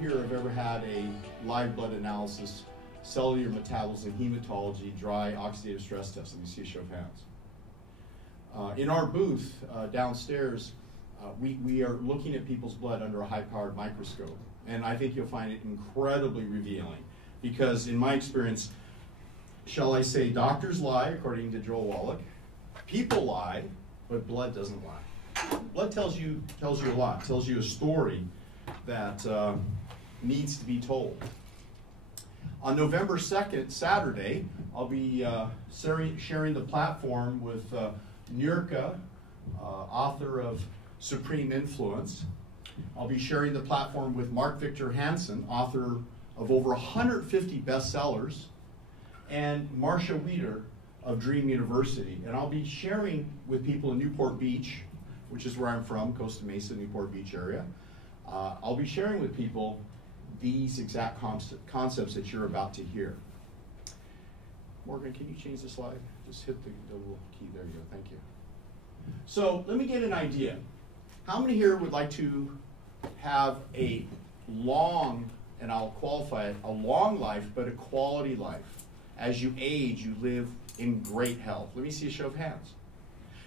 here have ever had a live blood analysis, cellular metabolism, hematology, dry oxidative stress test? Let me see a show of hands. In our booth downstairs, we are looking at people's blood under a high-powered microscope, and I think you'll find it incredibly revealing, because in my experience, shall I say, doctors lie, according to Joel Wallach, people lie, but blood doesn't lie. Blood tells you a lot, tells you a story that needs to be told. On November 2nd, Saturday, I'll be sharing the platform with Nurka, author of Supreme Influence. I'll be sharing the platform with Mark Victor Hansen, author of over 150 bestsellers, and Marcia Wieder of Dream University. And I'll be sharing with people in Newport Beach, which is where I'm from, Costa Mesa, Newport Beach area. I'll be sharing with people these exact concepts that you're about to hear. Morgan, can you change the slide? Just hit the little key. There you go. Thank you. So let me get an idea. How many here would like to have a long, and I'll qualify it, a long life, but a quality life? As you age, you live in great health. Let me see a show of hands.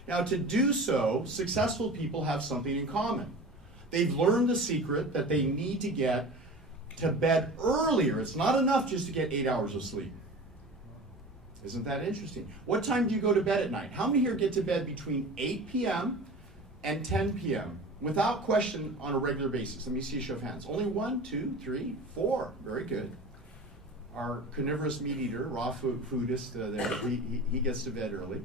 Now, to do so, successful people have something in common. They've learned the secret that they need to get to bed earlier. It's not enough just to get 8 hours of sleep. Isn't that interesting? What time do you go to bed at night? How many here get to bed between 8 p.m. and 10 p.m. without question on a regular basis? Let me see a show of hands. Only 1, 2, 3, 4. Very good. Our carnivorous meat eater, raw foodist, he gets to bed early.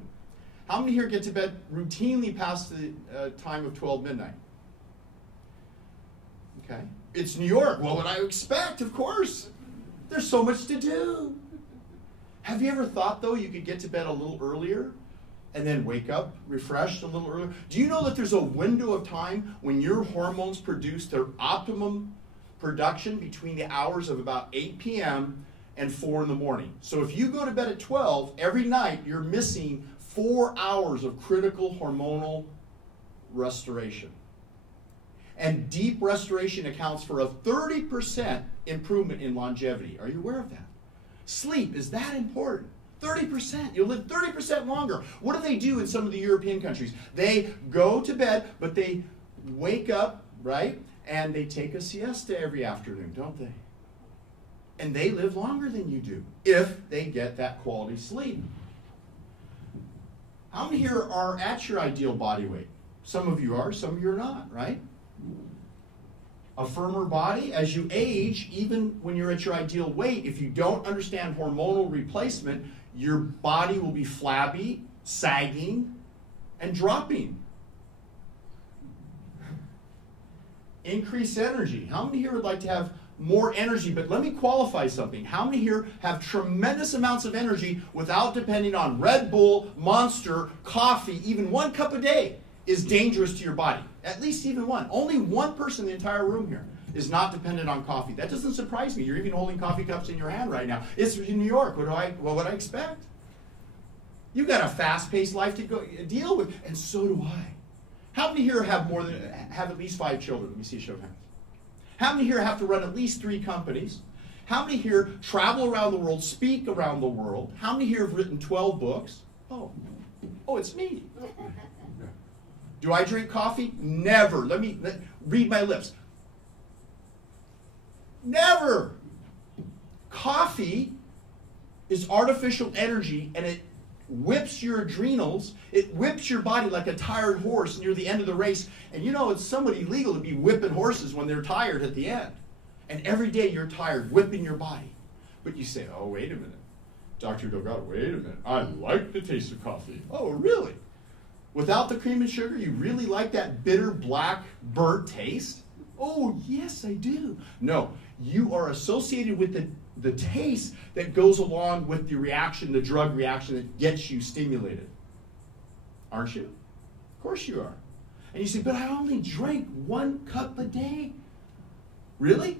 How many here get to bed routinely past the time of 12 midnight? Okay. It's New York. What would I expect? Of course. There's so much to do. Have you ever thought, though, you could get to bed a little earlier and then wake up refreshed a little earlier? Do you know that there's a window of time when your hormones produce their optimum production between the hours of about 8 p.m. and 4 in the morning? So if you go to bed at 12, every night you're missing 4 hours of critical hormonal restoration. And deep restoration accounts for a 30% improvement in longevity. Are you aware of that? Sleep is that important. 30%. You'll live 30% longer. What do they do in some of the European countries? They go to bed, but they wake up, right? And they take a siesta every afternoon, don't they? And they live longer than you do if they get that quality sleep. How many here are at your ideal body weight? Some of you are, some of you are not, right? A firmer body. As you age, even when you're at your ideal weight, if you don't understand hormonal replacement, your body will be flabby, sagging, and dropping. Increase energy. How many here would like to have more energy? But let me qualify something. How many here have tremendous amounts of energy without depending on Red Bull, Monster, coffee? Even 1 cup a day is dangerous to your body. At least even one. Only one person in the entire room here is not dependent on coffee. That doesn't surprise me. You're even holding coffee cups in your hand right now. It's in New York. What would I expect? You've got a fast-paced life to deal with, and so do I. How many here have at least 5 children? Let me see a show of hands. How many here have to run at least 3 companies? How many here travel around the world, speak around the world? How many here have written 12 books? Oh, it's me. Do I drink coffee? Never. Read my lips. Never. Coffee is artificial energy, and it whips your adrenals. It whips your body like a tired horse near the end of the race. And you know, it's somewhat illegal to be whipping horses when they're tired at the end. And every day you're tired, whipping your body. But you say, oh, wait a minute. Dr. Delgado, wait a minute. I like the taste of coffee. Oh, really? Without the cream and sugar, you really like that bitter, black, burnt taste? Oh, yes, I do. No, you are associated with the taste that goes along with the reaction, the drug reaction that gets you stimulated. Aren't you? Of course you are. And you say, but I only drank 1 cup a day. Really?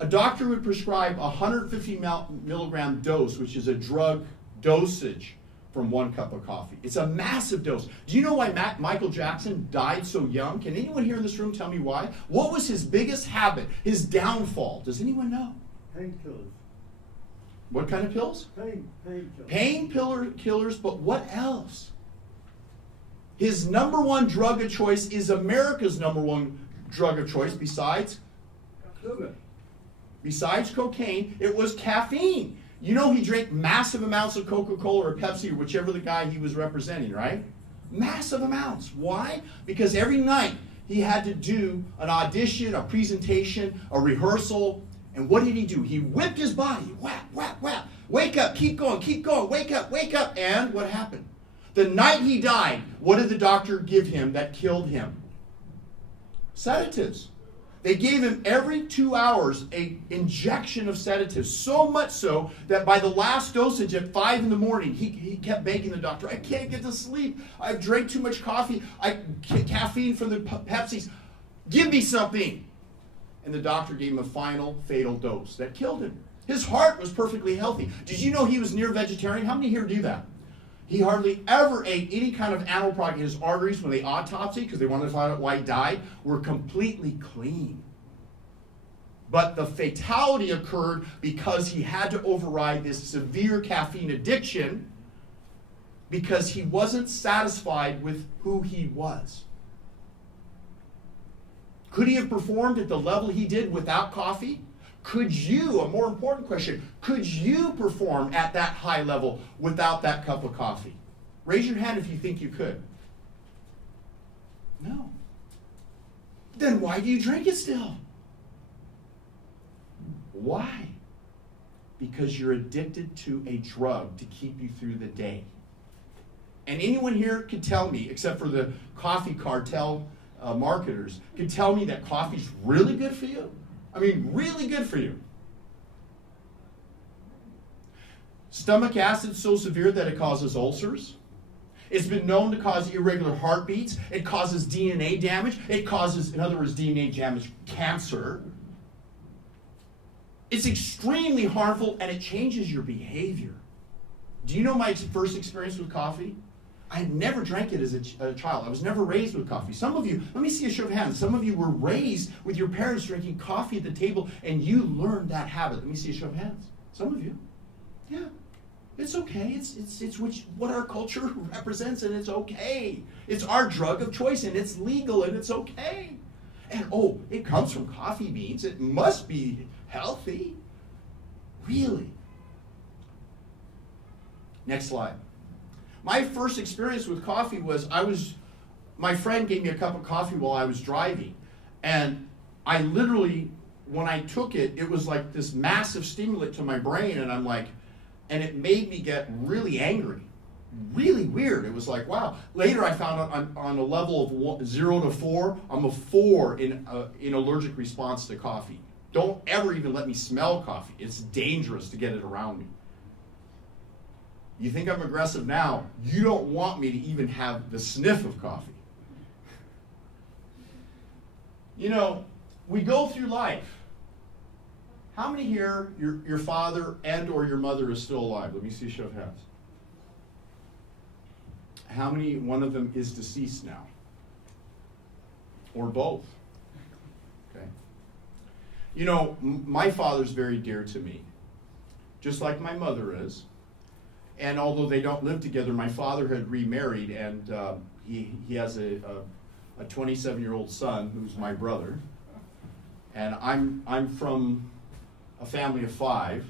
A doctor would prescribe a 150 milligram dose, which is a drug dosage, from 1 cup of coffee. It's a massive dose. Do you know why Michael Jackson died so young? Can anyone here in this room tell me why? What was his biggest habit, his downfall? Does anyone know? Painkillers. What kind of pills? Painkillers. Painkillers, but what else? His number one drug of choice is America's number one drug of choice besides Sugar. Besides cocaine, it was caffeine. You know he drank massive amounts of Coca-Cola or Pepsi or whichever the guy he was representing, right? Massive amounts. Why? Because every night he had to do an audition, a presentation, a rehearsal. And what did he do? He whipped his body. Whap, whap, whap. Wake up, keep going, wake up, wake up. And what happened? The night he died, what did the doctor give him that killed him? Sedatives. They gave him every 2 hours an injection of sedatives, so much so that by the last dosage at 5 in the morning, he kept begging the doctor, I can't get to sleep. I've drank too much coffee. Caffeine from the Pepsis. Give me something. And the doctor gave him a final fatal dose that killed him. His heart was perfectly healthy. Did you know he was near vegetarian? How many here do that? He hardly ever ate any kind of animal product. His arteries, when they autopsied, because they wanted to find out why he died, were completely clean. But the fatality occurred because he had to override this severe caffeine addiction because he wasn't satisfied with who he was. Could he have performed at the level he did without coffee? Could you, a more important question, could you perform at that high level without that cup of coffee? Raise your hand if you think you could. No. Then why do you drink it still? Why? Because you're addicted to a drug to keep you through the day. And anyone here could tell me, except for the coffee cartel marketers, could tell me that coffee's really good for you? I mean, really good for you. Stomach acid so severe that it causes ulcers. It's been known to cause irregular heartbeats. It causes DNA damage. It causes, in other words, DNA damage, cancer. It's extremely harmful, and it changes your behavior. Do you know my first experience with coffee? I had never drank it as a child. I was never raised with coffee. Some of you, let me see a show of hands. Some of you were raised with your parents drinking coffee at the table, and you learned that habit. Let me see a show of hands. Some of you. Yeah. It's okay. It's what our culture represents, and it's okay. It's our drug of choice, and it's legal, and it's okay. And oh, it comes from coffee beans. It must be healthy. Really? Next slide. My first experience with coffee was my friend gave me a cup of coffee while I was driving. And I literally, when I took it, it was like this massive stimulant to my brain. And I'm like, and it made me get really angry. Really weird. It was like, wow. Later I found out on a level of 0 to 4, I'm a 4 in allergic response to coffee. Don't ever even let me smell coffee. It's dangerous to get it around me. You think I'm aggressive now, you don't want me to even have the sniff of coffee. You know, we go through life. How many here, your father and or your mother is still alive? Let me see a show of hands. How many, one of them is deceased now? Or both? Okay. You know, my father's very dear to me, just like my mother is. And although they don't live together, my father had remarried, and he has a 27-year-old son who's my brother. And I'm from a family of 5,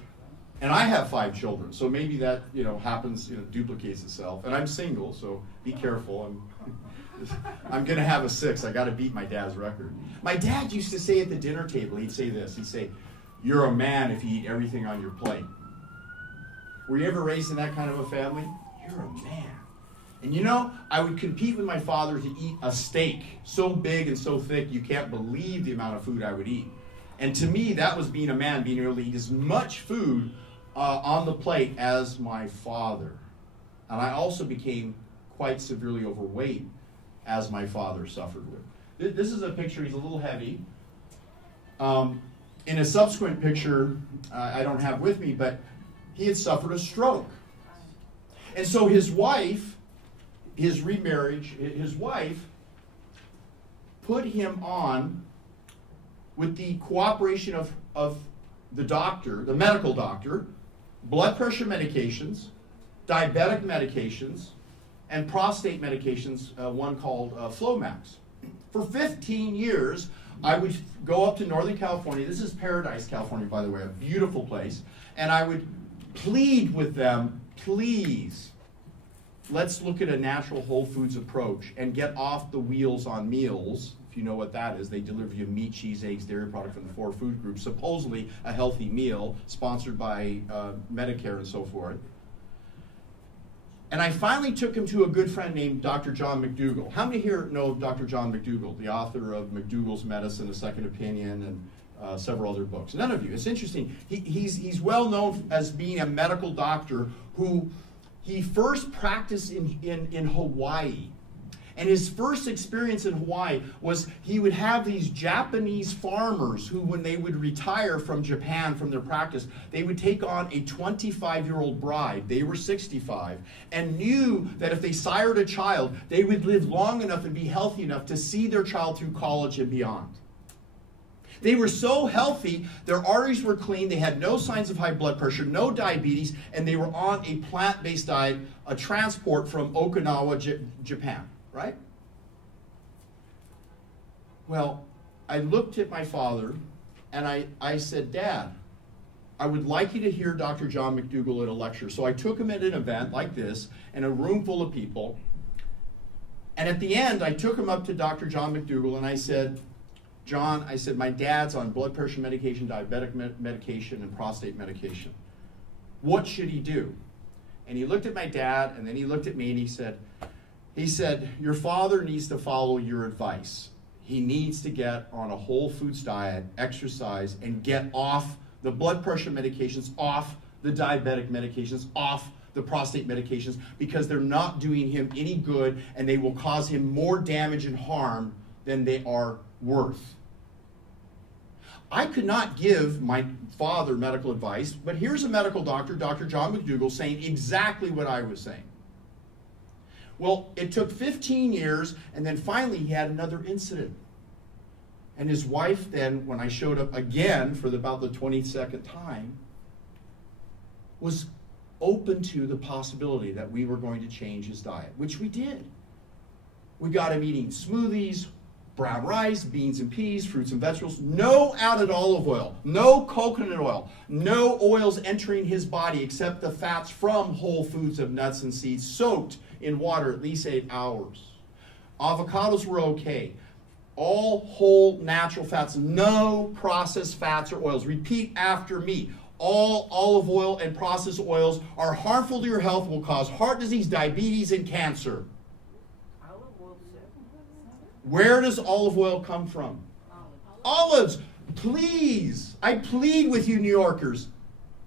and I have 5 children. So maybe that happens, duplicates itself. And I'm single, so be careful. I'm going to have a 6. I got to beat my dad's record. My dad used to say at the dinner table, he'd say this. He'd say, "You're a man if you eat everything on your plate." Were you ever raised in that kind of a family? You're a man. And I would compete with my father to eat a steak so big and so thick you can't believe the amount of food I would eat. And to me, that was being a man, being able to eat as much food on the plate as my father. And I also became quite severely overweight as my father suffered with. This is a picture. He's a little heavy. In a subsequent picture, I don't have with me, but he had suffered a stroke. And so his wife, his remarriage, his wife put him on, with the cooperation of the doctor, the medical doctor, blood pressure medications, diabetic medications, and prostate medications, one called Flomax. For 15 years, I would go up to Northern California. This is Paradise, California, by the way, a beautiful place. And I would plead with them, please, let's look at a natural whole foods approach and get off the wheels on meals. If you know what that is, they deliver you meat, cheese, eggs, dairy product from the 4 food groups, supposedly a healthy meal, sponsored by Medicare and so forth. And I finally took him to a good friend named Dr. John McDougall. How many here know Dr. John McDougall, the author of McDougall's Medicine, A Second Opinion, and several other books? None of you. It's interesting. He's well known as being a medical doctor who he first practiced in Hawaii. And his first experience in Hawaii was he would have these Japanese farmers who, when they would retire from Japan, from their practice, they would take on a 25-year-old bride. They were 65, and knew that if they sired a child, they would live long enough and be healthy enough to see their child through college and beyond. They were so healthy, their arteries were clean, they had no signs of high blood pressure, no diabetes, and they were on a plant-based diet, a transport from Okinawa, Japan. Right? Well, I looked at my father and I said, Dad, I would like you to hear Dr. John McDougall at a lecture. So I took him at an event like this in a room full of people. And at the end, I took him up to Dr. John McDougall and I said, John, I said, my dad's on blood pressure medication, diabetic medication, and prostate medication. What should he do? And he looked at my dad and then he looked at me and he said, your father needs to follow your advice. He needs to get on a whole foods diet, exercise, and get off the blood pressure medications, off the diabetic medications, off the prostate medications, because they're not doing him any good and they will cause him more damage and harm than they are worth. I could not give my father medical advice, but here's a medical doctor, Dr. John McDougall, saying exactly what I was saying. Well, it took 15 years, and then finally he had another incident. And his wife then, when I showed up again for about the 22nd time, was open to the possibility that we were going to change his diet, which we did. We got him eating smoothies, brown rice, beans and peas, fruits and vegetables, no added olive oil, no coconut oil, no oils entering his body except the fats from whole foods of nuts and seeds, soaked in water at least 8 hours. Avocados were okay. All whole natural fats, no processed fats or oils. Repeat after me. All olive oil and processed oils are harmful to your health, will cause heart disease, diabetes, and cancer. Where does olive oil come from? Olives. Please, I plead with you, New Yorkers,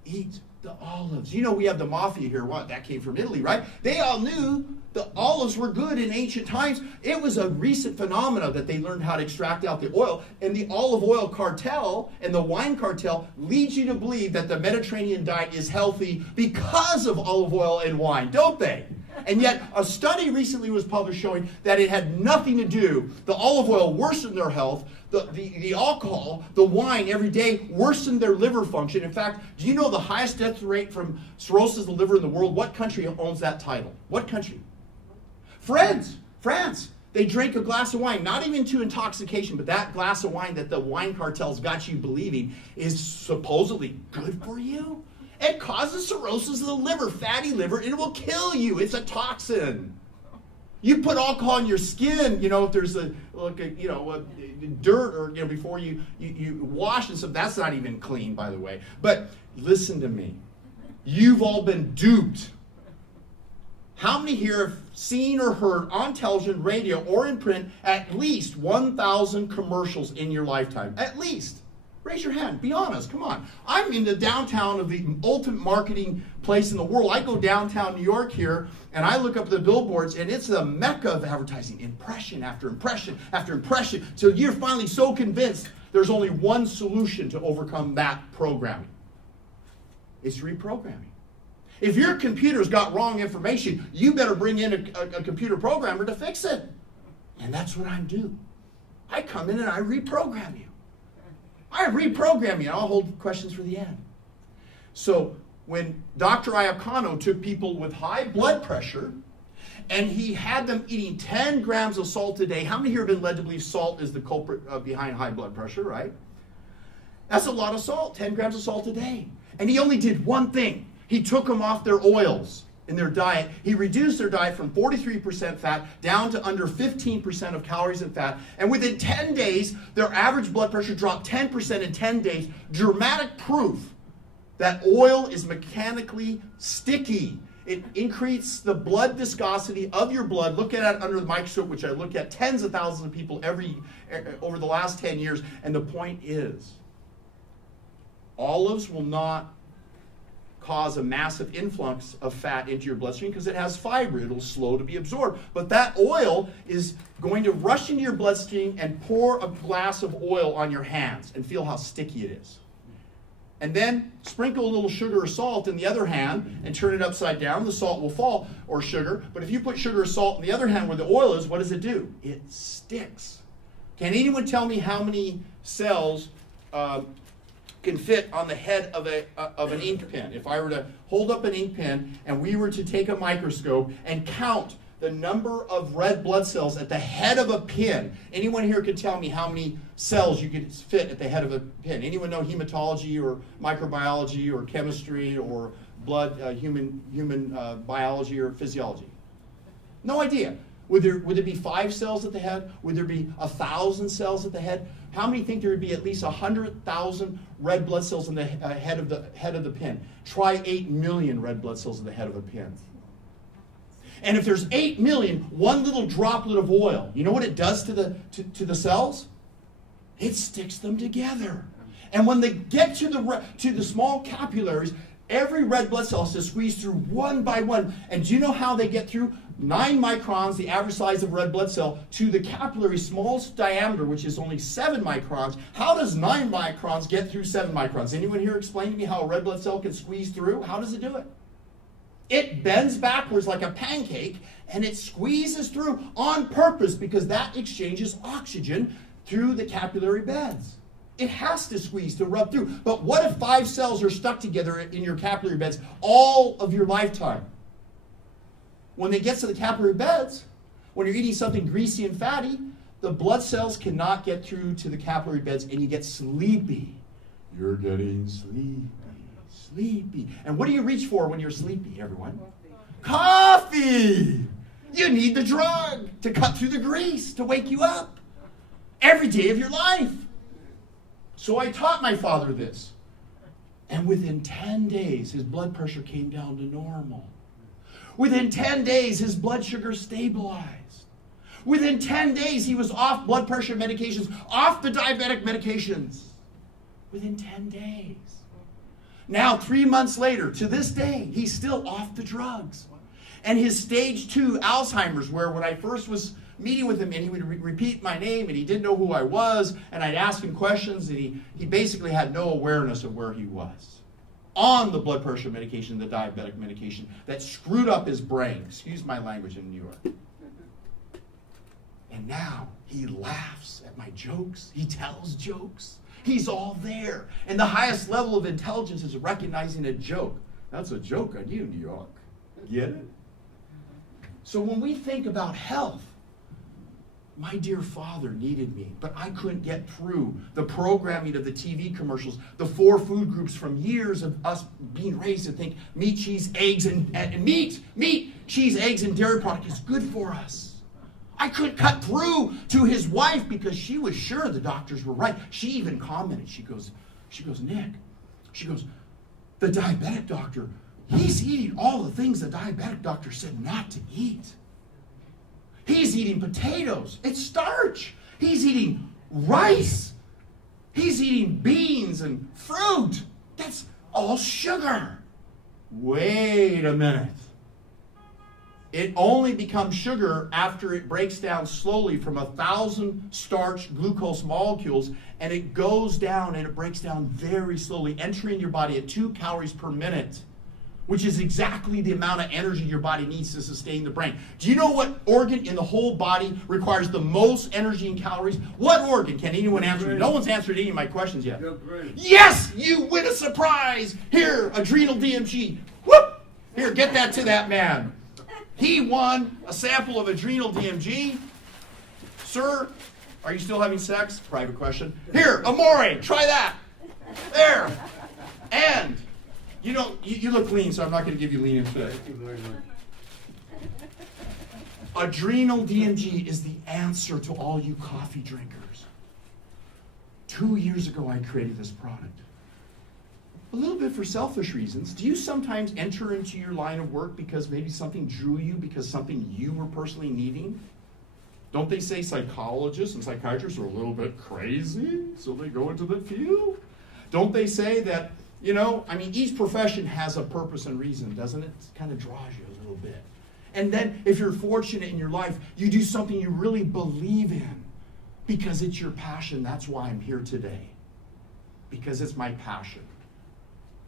eat the olives. You know, we have the mafia here. What? That came from Italy, right? They all knew the olives were good in ancient times. It was a recent phenomenon that they learned how to extract out the oil. And the olive oil cartel and the wine cartel leads you to believe that the Mediterranean diet is healthy because of olive oil and wine, don't they? And yet, a study recently was published showing that it had nothing to do. The olive oil worsened their health. The alcohol, the wine every day worsened their liver function. In fact, do you know the highest death rate from cirrhosis of the liver in the world? What country owns that title? What country? France. They drank a glass of wine, not even to intoxication, but that glass of wine that the wine cartels got you believing is supposedly good for you. It causes cirrhosis of the liver, fatty liver, and it will kill you. It's a toxin. You put alcohol in your skin, you know, if there's dirt or, you know, before you wash and stuff, that's not even clean, by the way. But listen to me. You've all been duped. How many here have seen or heard on television, radio, or in print at least 1,000 commercials in your lifetime? At least. Raise your hand. Be honest. Come on. I'm in the downtown of the ultimate marketing place in the world. I go downtown New York here, and I look up the billboards, and it's the mecca of advertising. Impression after impression after impression. So you're finally so convinced there's only one solution to overcome that programming. It's reprogramming. If your computer's got wrong information, you better bring in a computer programmer to fix it. And that's what I do. I come in and I reprogram you. I reprogram you. I'll hold questions for the end. So when Dr. Iacano took people with high blood pressure and he had them eating 10 grams of salt a day, how many here have been led to believe salt is the culprit behind high blood pressure, right? That's a lot of salt, 10 grams of salt a day. And he only did one thing. He took them off their oils in their diet. He reduced their diet from 43% fat down to under 15% of calories and fat. And within 10 days, their average blood pressure dropped 10% in 10 days. Dramatic proof that oil is mechanically sticky. It increases the blood viscosity of your blood. Look at it under the microscope, which I look at tens of thousands of people over the last 10 years. And the point is, olives will not cause a massive influx of fat into your bloodstream because it has fiber. It'll slow to be absorbed. But that oil is going to rush into your bloodstream and pour a glass of oil on your hands and feel how sticky it is. And then sprinkle a little sugar or salt in the other hand and turn it upside down. The salt will fall, or sugar. But if you put sugar or salt in the other hand where the oil is, what does it do? It sticks. Can anyone tell me how many cells can fit on the head of an ink pen? If I were to hold up an ink pen and we were to take a microscope and count the number of red blood cells at the head of a pin, anyone here could tell me how many cells you could fit at the head of a pin? Anyone know hematology or microbiology or chemistry or blood, human biology or physiology? No idea. Would there be 5 cells at the head? Would there be 1,000 cells at the head? How many think there would be at least 100,000 red blood cells in the head of the pin? Try 8 million red blood cells in the head of a pin. And if there's 8 million, one little droplet of oil, you know what it does to the cells? It sticks them together. And when they get to the small capillaries, every red blood cell has to squeeze through one by one. And do you know how they get through? 9 microns, the average size of red blood cell, to the capillary smallest diameter, which is only 7 microns. How does 9 microns get through 7 microns? Anyone here explain to me how a red blood cell can squeeze through? How does it do it? It bends backwards like a pancake, and it squeezes through on purpose because that exchanges oxygen through the capillary beds. It has to squeeze to rub through. But what if 5 cells are stuck together in your capillary beds all of your lifetime? When they get to the capillary beds, when you're eating something greasy and fatty, the blood cells cannot get through to the capillary beds and you get sleepy. You're getting sleepy. And what do you reach for when you're sleepy, everyone? Coffee! You need the drug to cut through the grease, to wake you up every day of your life. So I taught my father this. And within 10 days, his blood pressure came down to normal. Within 10 days, his blood sugar stabilized. Within 10 days, he was off blood pressure medications, off the diabetic medications. Within 10 days. Now, 3 months later, to this day, he's still off the drugs. And his stage 2 Alzheimer's, where when I first was meeting with him and he would repeat my name and he didn't know who I was, and I'd ask him questions and he basically had no awareness of where he was. On the blood pressure medication, the diabetic medication, that screwed up his brain. Excuse my language in New York. And now he laughs at my jokes. He tells jokes. He's all there. And the highest level of intelligence is recognizing a joke. That's a joke on you, New York. Get it? So when we think about health, my dear father needed me, but I couldn't get through the programming of the TV commercials, the 4 food groups from years of us being raised to think meat, cheese, eggs, and meat, cheese, eggs, and dairy product is good for us. I couldn't cut through to his wife because she was sure the doctors were right. She even commented. She goes, Nick, the diabetic doctor, he's eating all the things the diabetic doctor said not to eat. He's eating potatoes. It's starch. He's eating rice. He's eating beans and fruit. That's all sugar. Wait a minute. It only becomes sugar after it breaks down slowly from 1,000 starch glucose molecules, and it goes down and it breaks down very slowly, entering your body at 2 calories per minute. which is exactly the amount of energy your body needs to sustain the brain. Do you know what organ in the whole body requires the most energy and calories? What organ? Can anyone answer me? No one's answered any of my questions yet. Yes, you win a surprise. Here, adrenal DMG. Whoop! Here, get that to that man. He won a sample of adrenal DMG. Sir, are you still having sex? Private question. Here, Amore, try that. There. And you look lean, so I'm not going to give you lean and fit. Thank you very much. Adrenal DMG is the answer to all you coffee drinkers. 2 years ago, I created this product. A little bit for selfish reasons. Do you sometimes enter into your line of work because maybe something drew you, because something you were personally needing? Don't they say psychologists and psychiatrists are a little bit crazy, so they go into the field? Don't they say that, each profession has a purpose and reason, doesn't it? It kind of draws you a little bit. And then if you're fortunate in your life, you do something you really believe in because it's your passion. That's why I'm here today, because it's my passion.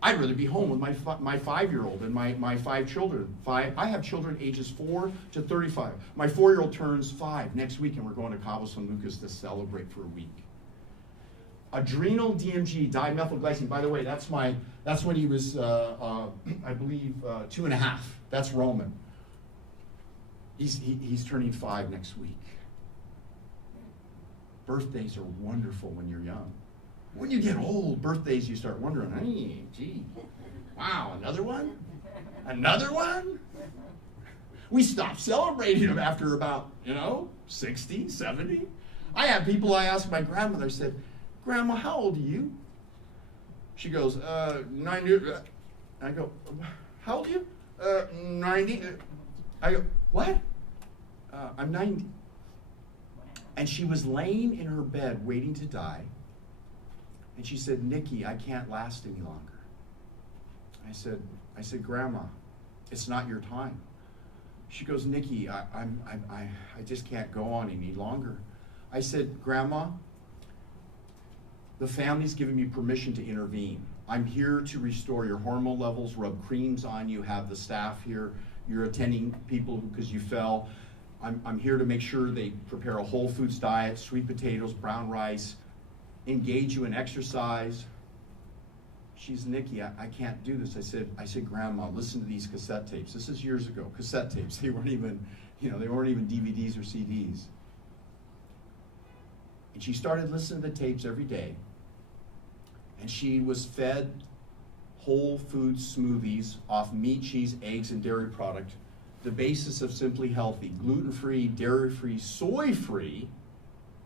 I'd rather be home with my 5-year-old and my 5 children. I have children ages 4 to 35. My 4-year-old turns 5 next week, and we're going to Cabo San Lucas to celebrate for a week. Adrenal DMG, dimethylglycine. By the way, that's when he was, I believe, 2.5. That's Roman. He's turning 5 next week. Birthdays are wonderful when you're young. When you get old, birthdays, you start wondering, hey, gee, wow, another one? Another one? We stopped celebrating them after about, 60, 70. I have people, I asked my grandmother, I said, Grandma, how old are you? She goes, 90. I go, how old are you? 90. I go, what? I'm 90. And she was laying in her bed waiting to die. And she said, Nikki, I can't last any longer. I said, Grandma, it's not your time. She goes, Nikki, I just can't go on any longer. I said, Grandma, the family's given me permission to intervene. I'm here to restore your hormone levels, rub creams on you, have the staff here. You're attending people because you fell. I'm here to make sure they prepare a whole foods diet, sweet potatoes, brown rice, engage you in exercise. She's, Nikki, I can't do this. I said, Grandma, listen to these cassette tapes. This is years ago, cassette tapes. They weren't even, they weren't even DVDs or CDs. And she started listening to the tapes every day. And she was fed whole food smoothies off meat, cheese, eggs, and dairy product. The basis of Simply Healthy, gluten-free, dairy-free, soy-free,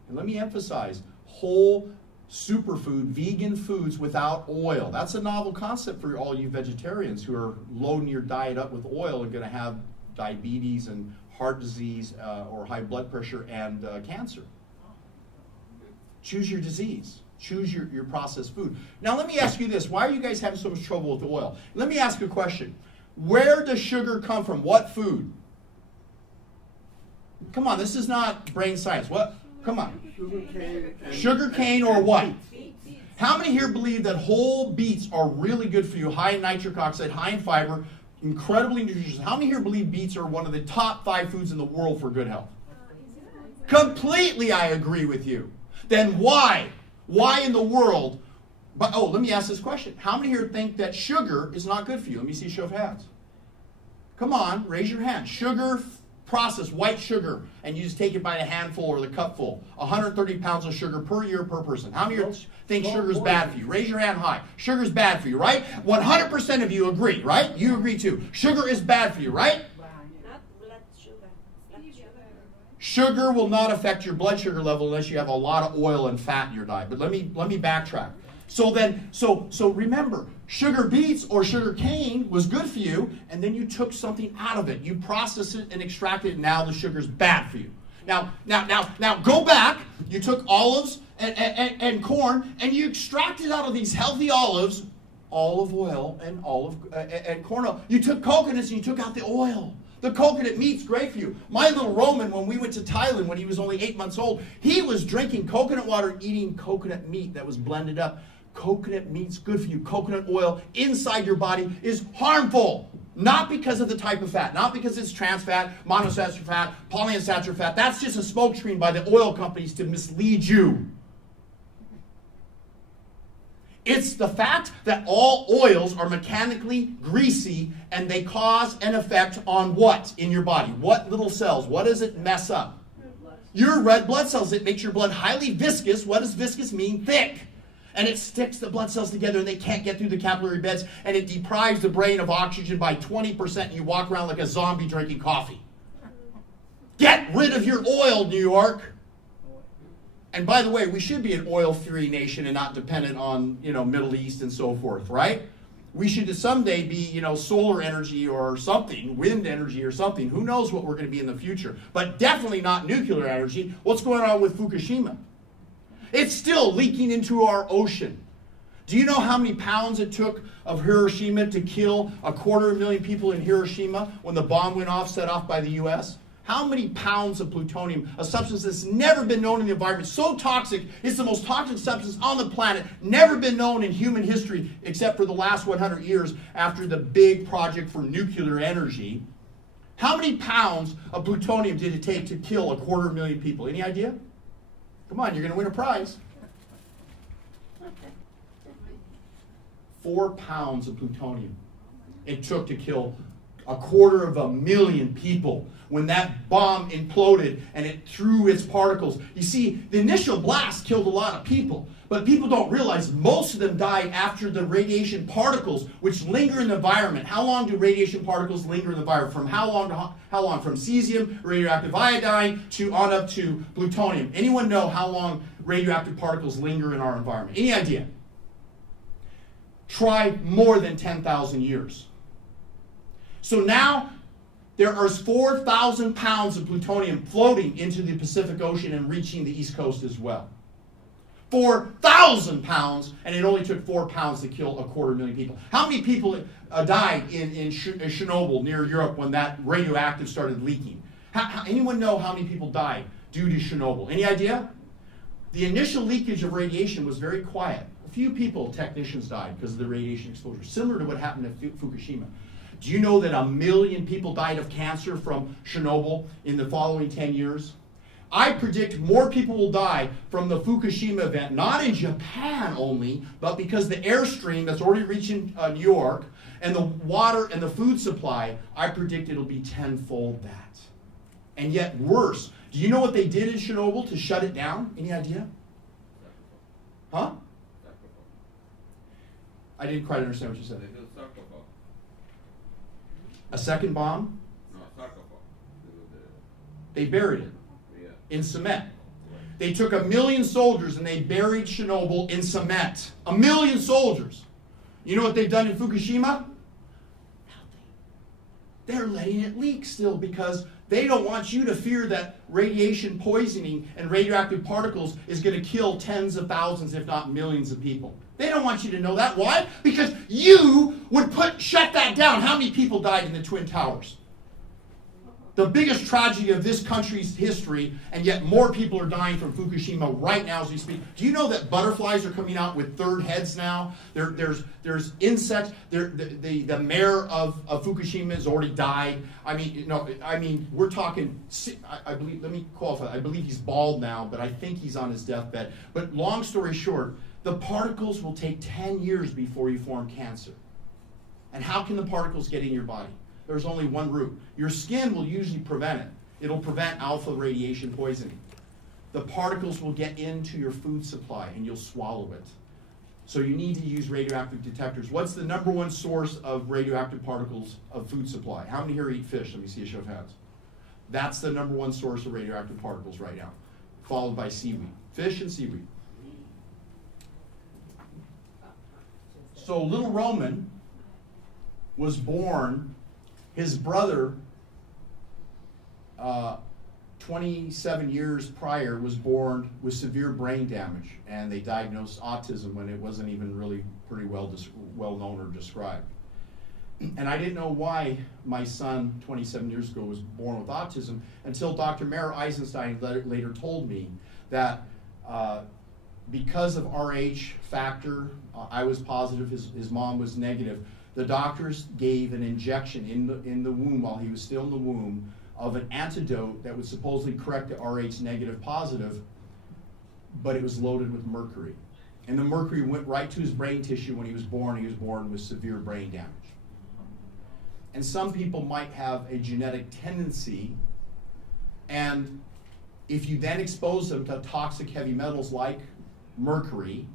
and let me emphasize, whole superfood, vegan foods without oil. That's a novel concept for all you vegetarians who are loading your diet up with oil and going to have diabetes and heart disease or high blood pressure and cancer. Choose your disease. Choose your processed food. Now let me ask you this. Why are you guys having so much trouble with oil? Let me ask you a question. Where does sugar come from? What food? Come on, this is not brain science. What? Come on. Sugar cane or what? How many here believe that whole beets are really good for you? High in nitric oxide, high in fiber, incredibly nutritious. How many here believe beets are one of the top 5 foods in the world for good health? Completely, I agree with you. Then why? Why in the world? But let me ask this question. How many here think that sugar is not good for you? Let me see a show of hands. Come on, raise your hand. Sugar, processed white sugar, and you just take it by the handful or the cupful. 130 pounds of sugar per year per person. How many here think sugar is bad for you? Raise your hand high. Sugar is bad for you, right? 100% of you agree, right? You agree too. Sugar is bad for you, right? Sugar will not affect your blood sugar level unless you have a lot of oil and fat in your diet. But let me backtrack. So remember, sugar beets or sugar cane was good for you, and then you took something out of it. You processed it and extracted it, and now the sugar's bad for you. Now go back. You took olives and corn, and you extracted out of these healthy olives olive oil and corn oil. You took coconuts and you took out the oil. The coconut meat's great for you. My little Roman, when we went to Thailand when he was only 8 months old, he was drinking coconut water, eating coconut meat that was blended up. coconut meat's good for you. Coconut oil inside your body is harmful. Not because of the type of fat, not because it's trans fat, monosaturated fat, polyunsaturated fat. That's just a smokescreen by the oil companies to mislead you. It's the fact that all oils are mechanically greasy and they cause an effect on what in your body? What little cells? What does it mess up? Your red blood cells. It makes your blood highly viscous. What does viscous mean? Thick. And it sticks the blood cells together and they can't get through the capillary beds, and it deprives the brain of oxygen by 20%, and you walk around like a zombie drinking coffee. Get rid of your oil, New York. And by the way, we should be an oil-free nation and not dependent on, Middle East and so forth, right? We should someday be, solar energy or something, wind energy or something. Who knows what we're going to be in the future? But definitely not nuclear energy. What's going on with Fukushima? It's still leaking into our ocean. Do you know how many pounds it took of Hiroshima to kill 250,000 people in Hiroshima when the bomb went off, set off by the U.S.? How many pounds of plutonium, a substance that's never been known in the environment, so toxic, it's the most toxic substance on the planet, never been known in human history except for the last 100 years after the big project for nuclear energy. How many pounds of plutonium did it take to kill 250,000 people? Any idea? Come on, you're going to win a prize. 4 pounds of plutonium it took to kill 250,000 people when that bomb imploded and it threw its particles. You see, the initial blast killed a lot of people, but people don't realize most of them died after the radiation particles, which linger in the environment. How long do radiation particles linger in the environment? From how long to how long? From cesium, radioactive iodine, to on up to plutonium. Anyone know how long radioactive particles linger in our environment? Any idea? Try more than 10,000 years. So now there are 4,000 pounds of plutonium floating into the Pacific Ocean and reaching the East Coast as well. 4,000 pounds, and it only took 4 pounds to kill 250,000 people. How many people died in Chernobyl near Europe when that radioactive started leaking? Anyone know how many people died due to Chernobyl? Any idea? The initial leakage of radiation was very quiet. A few people, technicians, died because of the radiation exposure, similar to what happened at Fukushima. Do you know that 1 million people died of cancer from Chernobyl in the following 10 years? I predict more people will die from the Fukushima event, not in Japan only, but because the airstream that's already reaching New York and the water and the food supply, I predict it'll be tenfold that. And yet worse. Do you know what they did in Chernobyl to shut it down? Any idea? Huh? I didn't quite understand what you said. A second bomb? No, sarcophagus. They buried it in cement. They took 1 million soldiers and they buried Chernobyl in cement. 1 million soldiers. You know what they've done in Fukushima? They're letting it leak still because they don't want you to fear that radiation poisoning and radioactive particles is going to kill tens of thousands, if not millions of people. They don't want you to know that. Why? Because you would shut that down. How many people died in the Twin Towers? The biggest tragedy of this country's history, and yet more people are dying from Fukushima right now as we speak. Do you know that butterflies are coming out with 3rd heads now? There's insects. The mayor of Fukushima has already died. We're talking. I believe. Let me qualify. I believe he's bald now, but I think he's on his deathbed. But long story short, the particles will take 10 years before you form cancer. And how can the particles get in your body? There's only one route. Your skin will usually prevent it. It'll prevent alpha radiation poisoning. The particles will get into your food supply and you'll swallow it. So you need to use radioactive detectors. What's the #1 source of radioactive particles of food supply? How many here eat fish? Let me see a show of hands. That's the #1 source of radioactive particles right now, followed by seaweed. Fish and seaweed. So little Roman was born, his brother, 27 years prior, was born with severe brain damage, and they diagnosed autism when it wasn't even really pretty well known or described. And I didn't know why my son, 27 years ago, was born with autism until Dr. Mara Eisenstein later told me that because of RH factor, I was positive, his mom was negative. The doctors gave an injection in the womb while he was still in the womb of an antidote that would supposedly correct the RH negative positive, but it was loaded with mercury. And the mercury went right to his brain tissue when he was born. He was born with severe brain damage. And some people might have a genetic tendency, and if you then expose them to toxic heavy metals like mercury,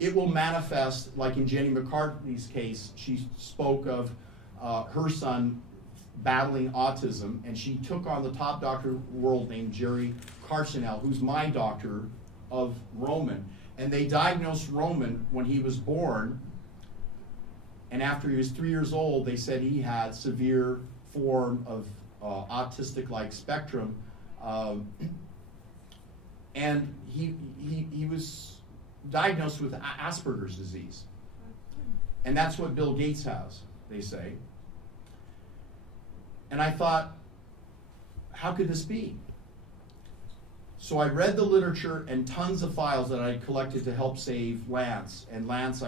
it will manifest, like in Jenny McCarthy's case. She spoke of her son battling autism, and she took on the top doctor in the world named Jerry Carchinell, who's my doctor of Roman. And they diagnosed Roman when he was born, and after he was 3 years old, they said he had severe form of autistic-like spectrum, and he was diagnosed with Asperger's disease. And that's what Bill Gates has, they say. And I thought, how could this be? So I read the literature and tons of files that I had collected to help save Lance. And Lance,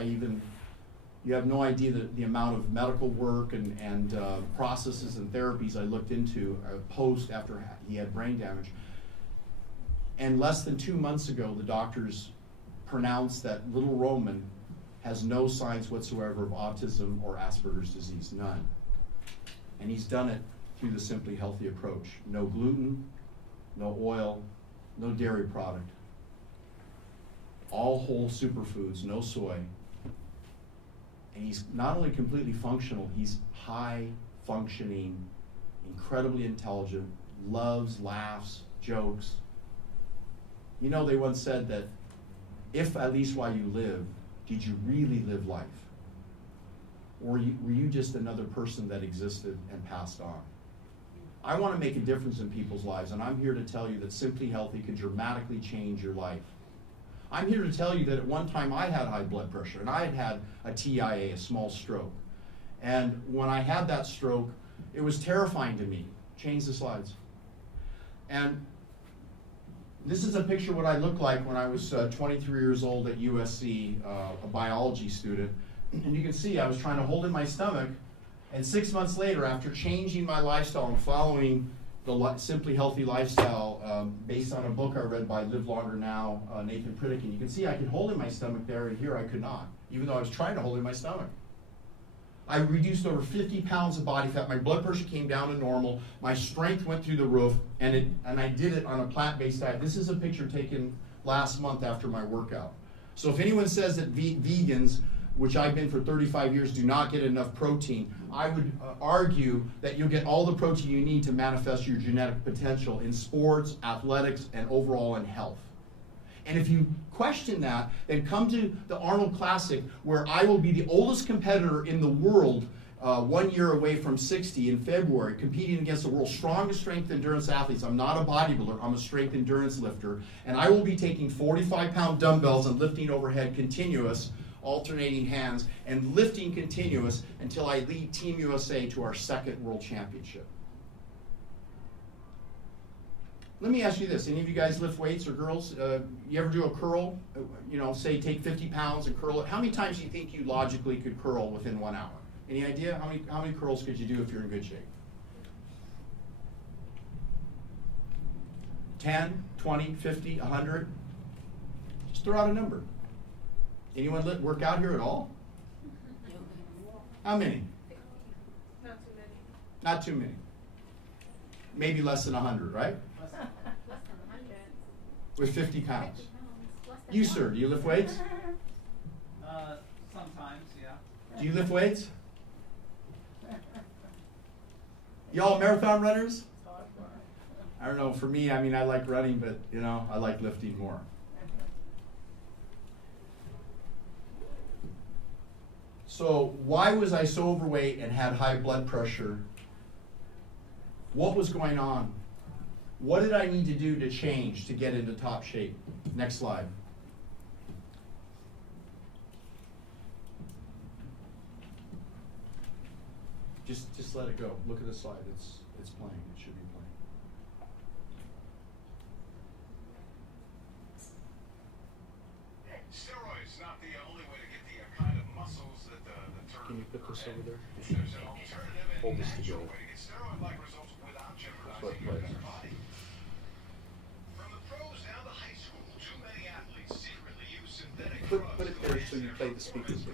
you have no idea the amount of medical work and processes and therapies I looked into post after he had brain damage. And less than 2 months ago, the doctors pronounced that little Roman has no signs whatsoever of autism or Asperger's disease, none. And he's done it through the Simply Healthy approach. No gluten, no oil, no dairy product. All whole superfoods, no soy. And he's not only completely functional, he's high functioning, incredibly intelligent, loves, laughs, jokes. You know, they once said that if at least while you live, did you really live life? Or were you just another person that existed and passed on? I want to make a difference in people's lives, and I'm here to tell you that Simply Healthy can dramatically change your life. I'm here to tell you that at one time I had high blood pressure, and I had had a TIA, a small stroke. And when I had that stroke, it was terrifying to me. Change the slides. And this is a picture of what I looked like when I was 23 years old at USC, a biology student. And you can see I was trying to hold in my stomach, and 6 months later, after changing my lifestyle and following the Simply Healthy lifestyle based on a book I read by Live Longer Now, Nathan Pritikin, you can see I could hold in my stomach there, and here I could not, even though I was trying to hold in my stomach. I reduced over 50 pounds of body fat. My blood pressure came down to normal. My strength went through the roof, and I did it on a plant-based diet. This is a picture taken last month after my workout. So if anyone says that vegans, which I've been for 35 years, do not get enough protein, I would argue that you'll get all the protein you need to manifest your genetic potential in sports, athletics, and overall in health. And if you question that, then come to the Arnold Classic, where I will be the oldest competitor in the world 1 year away from 60 in February, competing against the world's strongest strength endurance athletes. I'm not a bodybuilder, I'm a strength endurance lifter. And I will be taking 45-pound dumbbells and lifting overhead continuous, alternating hands, and lifting continuous until I lead Team USA to our second world championship. Let me ask you this. Any of you guys lift weights, or girls? You ever do a curl? You know, say take 50 pounds and curl it. How many times do you think you logically could curl within 1 hour? Any idea? How many curls could you do if you're in good shape? 10, 20, 50, 100? Just throw out a number. Anyone work out here at all? How many? Not too many. Not too many. Maybe less than 100, right? Less than 100. With 50 pounds. 50 pounds. You, sir, do you lift weights? Sometimes, yeah. Do you lift weights? Y'all marathon runners? I don't know, for me, I mean, I like running, but, you know, I like lifting more. So why was I so overweight and had high blood pressure? What was going on? What did I need to do to change to get into top shape? Next slide. Just let it go. Look at the slide. It's playing. It should be playing. this over there? Hold this together. That's what it plays. Put it there so you play the speaker, please.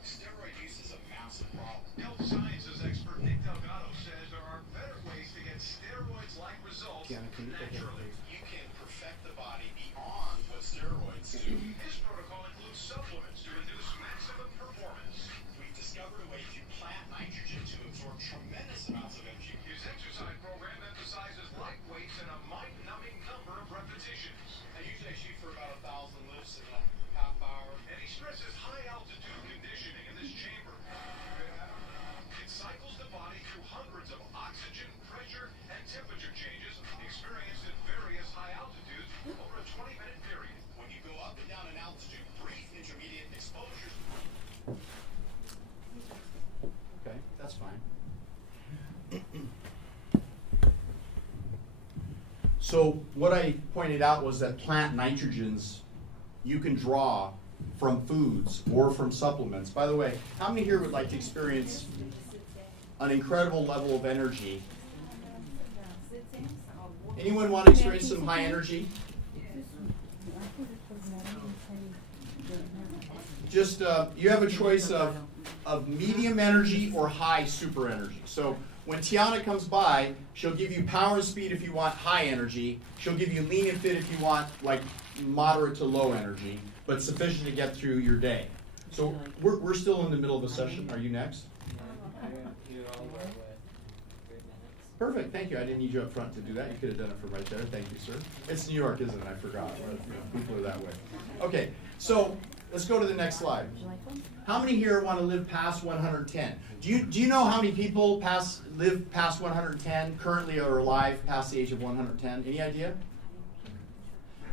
Steroid use is a massive problem. Health sciences expert Delgado says there are better ways to get steroids-like results naturally. You can perfect the body beyond what steroids do. His protocol includes supplements to reduce maximum performance. We've discovered a way to plant nitrogen to absorb tremendous amounts of energy. His exercise program emphasizes light weights and a mind-numbing number of repetitions. I shoot for about 1,000 lifts in a half hour. And he stresses high-altitude conditioning in this chamber. It cycles the body through hundreds of oxygen, pressure, and temperature changes experienced at various high altitudes over a 20-minute period. When you go up and down in altitude, brief intermediate exposures. Okay, that's fine. So what I pointed out was that plant nitrogens you can draw from foods or from supplements. By the way, how many here would like to experience an incredible level of energy? Anyone want to experience some high energy? Just, you have a choice of medium energy or high super energy. So when Tiana comes by, she'll give you power and speed if you want high energy. She'll give you lean and fit if you want like moderate to low energy, but sufficient to get through your day. So we're still in the middle of a session. Are you next? Perfect. Thank you. I didn't need you up front to do that. You could have done it from right there. Thank you, sir. It's New York, isn't it? I forgot. People are that way. Okay. So let's go to the next slide. How many here want to live past 110? Do you know how many people live past 110 currently are alive past the age of 110? Any idea?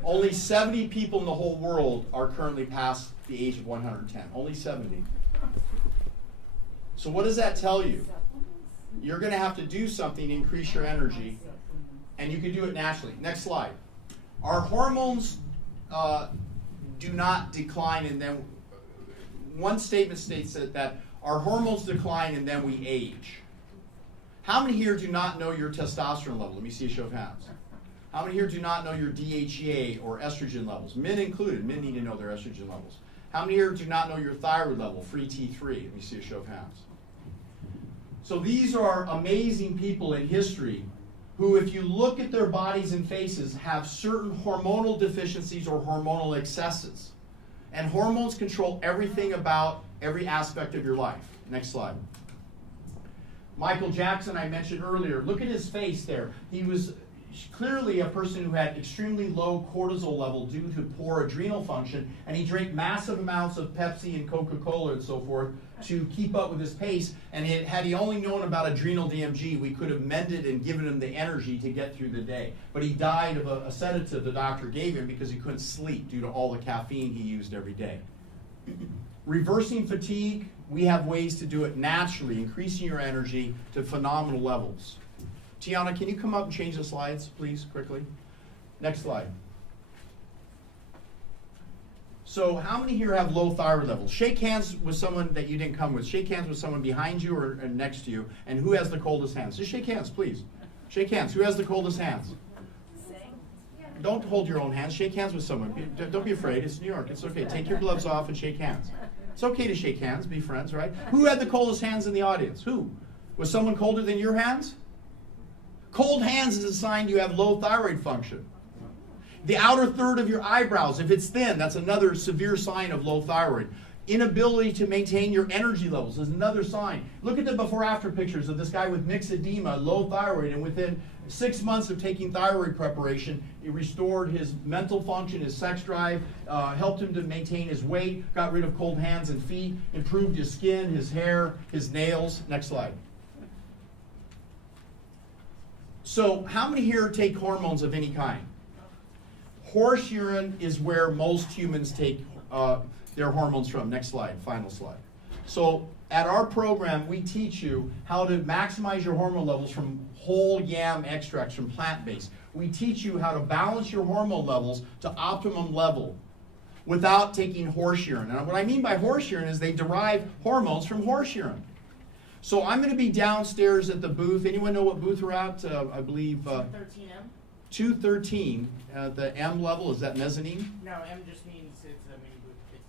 Only 70 people in the whole world are currently past the age of 110. Only 70. So what does that tell you? You're going to have to do something to increase your energy, and you can do it naturally. Next slide. Our hormones do not decline, and then one statement states that our hormones decline and then we age. How many here do not know your testosterone level? Let me see a show of hands. How many here do not know your DHEA or estrogen levels? Men included. Men need to know their estrogen levels. How many here do not know your thyroid level, free T3? Let me see a show of hands. So these are amazing people in history who, if you look at their bodies and faces, have certain hormonal deficiencies or hormonal excesses. And hormones control everything about every aspect of your life. Next slide. Michael Jackson, I mentioned earlier. Look at his face there. He was clearly a person who had extremely low cortisol level due to poor adrenal function, and he drank massive amounts of Pepsi and Coca-Cola and so forth to keep up with his pace. And had he only known about adrenal DMG, we could have mended and given him the energy to get through the day. But he died of a sedative the doctor gave him because he couldn't sleep due to all the caffeine he used every day. Reversing fatigue, we have ways to do it naturally, increasing your energy to phenomenal levels. Tiana, can you come up and change the slides, please, quickly? Next slide. So how many here have low thyroid levels? Shake hands with someone that you didn't come with. Shake hands with someone behind you or next to you. And who has the coldest hands? Just shake hands, please. Shake hands. Who has the coldest hands? Don't hold your own hands. Shake hands with someone. Don't be afraid. It's New York. It's okay. Take your gloves off and shake hands. It's okay to shake hands. Be friends, right? Who had the coldest hands in the audience? Who? Was someone colder than your hands? Cold hands is a sign you have low thyroid function. The outer third of your eyebrows, if it's thin, that's another severe sign of low thyroid. Inability to maintain your energy levels is another sign. Look at the before-after pictures of this guy with mixed edema, low thyroid, and within 6 months of taking thyroid preparation, it restored his mental function, his sex drive, helped him to maintain his weight, got rid of cold hands and feet, improved his skin, his hair, his nails. Next slide. So how many here take hormones of any kind? Horse urine is where most humans take their hormones from. Next slide, final slide. So at our program, we teach you how to maximize your hormone levels from whole yam extracts from plant-based. We teach you how to balance your hormone levels to optimum level. without taking horse urine. And what I mean by horse urine is they derive hormones from horse urine. So I'm going to be downstairs at the booth. Anyone know what booth we're at? I believe 213M? 213, the M level, is that mezzanine? No, M just means it's a mini booth.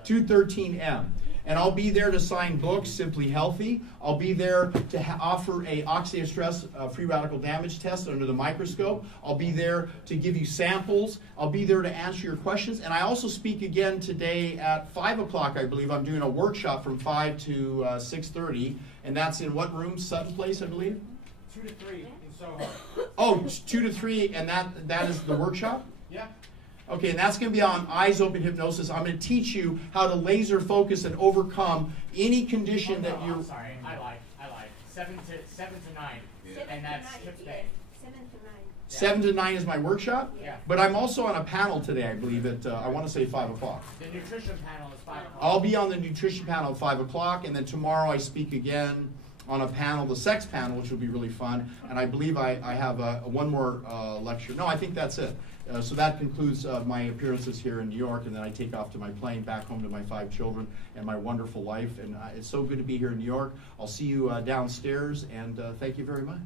It's 213M. And I'll be there to sign books, Simply Healthy. I'll be there to offer a oxidative stress free radical damage test under the microscope. I'll be there to give you samples. I'll be there to answer your questions. And I also speak again today at 5 o'clock, I believe. I'm doing a workshop from 5 to 6:30. And that's in what room? Sutton Place, I believe? 2 to 3 in Soho. Oh, 2 to 3, and that is the workshop? Yeah. Okay, and that's going to be on eyes open hypnosis. I'm going to teach you how to laser focus and overcome any condition that you're... I'm sorry, I lied. 7 to 9. Yeah. And that's Tips Bay. 7 to 9. 7 to 9 is my workshop? Yeah. But I'm also on a panel today, I believe, at, I want to say 5 o'clock. The nutrition panel is 5 o'clock. I'll be on the nutrition panel at 5 o'clock, and then tomorrow I speak again on a panel, the sex panel, which will be really fun. And I believe I have one more lecture. No, I think that's it. So that concludes my appearances here in New York, and then I take off to my plane back home to my 5 children and my wonderful life. And it's so good to be here in New York. I'll see you downstairs, and thank you very much.